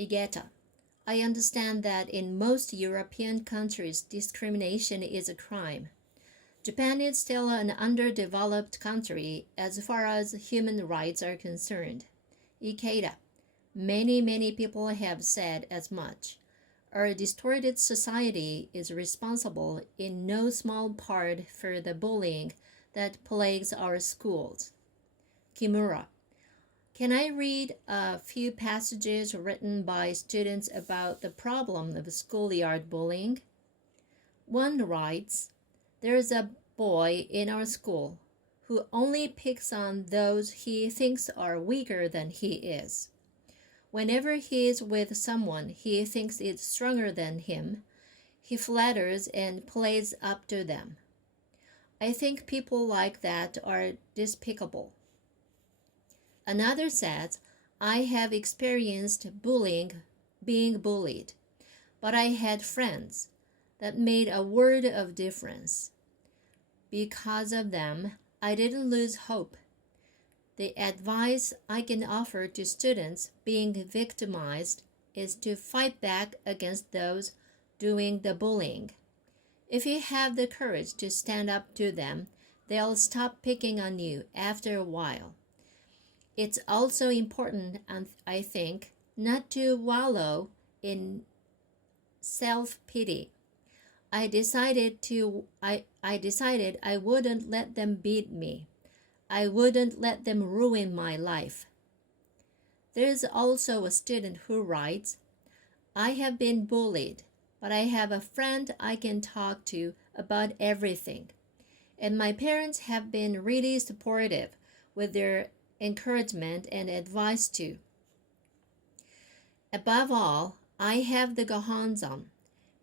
Igeta. I understand that in most European countries, discrimination is a crime. Japan is still an underdeveloped country as far as human rights are concerned. Ikeda. Many people have said as much. Our distorted society is responsible in no small part for the bullying that plagues our schools. Kimura. Can I read a few passages written by students about the problem of schoolyard bullying? One writes, "There's a boy in our school who only picks on those he thinks are weaker than he is. Whenever he is with someone he thinks is stronger than him, he flatters and plays up to them. I think people like that are despicable." Another says, "I have experienced being bullied, but I had friends that made a world of difference. Because of them, I didn't lose hope. The advice I can offer to students being victimized is to fight back against those doing the bullying. If you have the courage to stand up to them, they'll stop picking on you after a while. It's also important, I think, not to wallow in self-pity. I decided I wouldn't let them beat me. I wouldn't let them ruin my life." There's also a student who writes, "I have been bullied, but I have a friend I can talk to about everything. And my parents have been really supportive with their encouragement and advice too. Above all, I have the Gohonzon.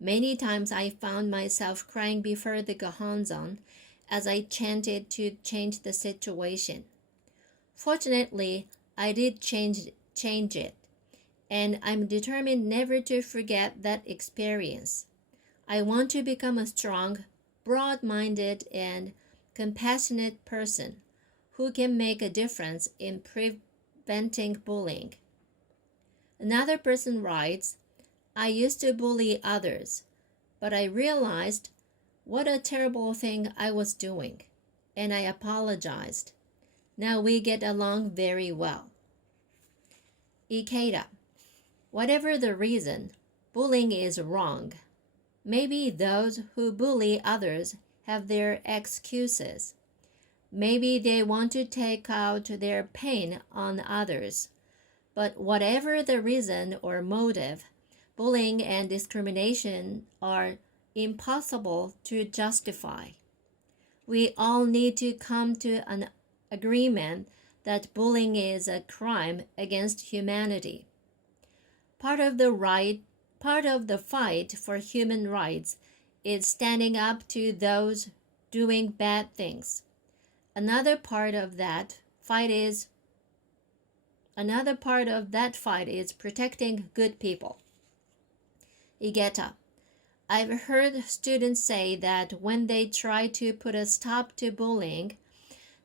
Many times I found myself crying before the Gohonzon as I chanted to change the situation. Fortunately, I did change it, and I'm determined never to forget that experience. I want to become a strong, broad-minded, and compassionate person who can make a difference in preventing bullying." Another person writes, "I used to bully others, but I realized what a terrible thing I was doing, and I apologized. Now we get along very well." Ikeda. Whatever the reason, bullying is wrong. Maybe those who bully others have their excuses. Maybe they want to take out their pain on others. But whatever the reason or motive, bullying and discrimination are impossible to justify. We all need to come to an agreement that bullying is a crime against humanity. Part of the fight for human rights is standing up to those doing bad things. Another part of that fight is protecting good people. Igeta. I've heard students say that when they try to put a stop to bullying,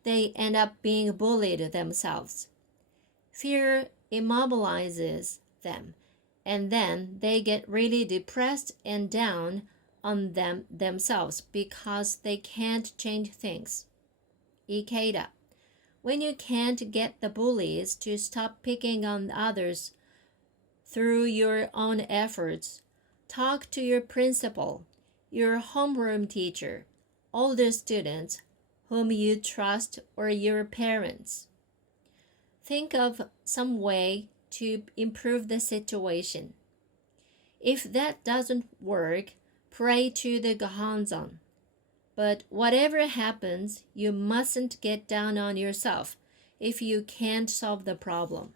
they end up being bullied themselves. Fear immobilizes them, and then they get really depressed and down on themselves because they can't change things. Ikeda. When you can't get the bullies to stop picking on others through your own efforts, talk to your principal, your homeroom teacher, older students whom you trust, or your parents. Think of some way to improve the situation. If that doesn't work, pray to the Gohonzon. But whatever happens, you mustn't get down on yourself if you can't solve the problem.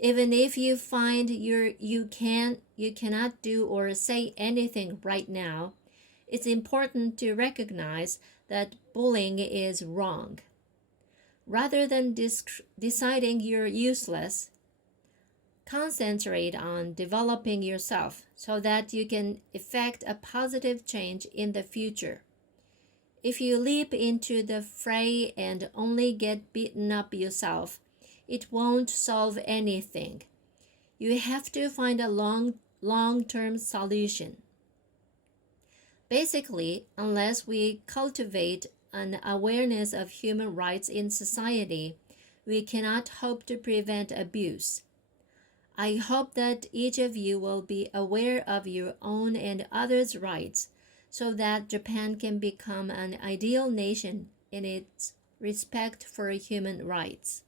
Even if you find you cannot do or say anything right now, it's important to recognize that bullying is wrong. Rather than deciding you're useless, concentrate on developing yourself so that you can effect a positive change in the future. If you leap into the fray and only get beaten up yourself, it won't solve anything. You have to find a long-term solution. Basically, unless we cultivate an awareness of human rights in society, we cannot hope to prevent abuse. I hope that each of you will be aware of your own and others' rights so that Japan can become an ideal nation in its respect for human rights.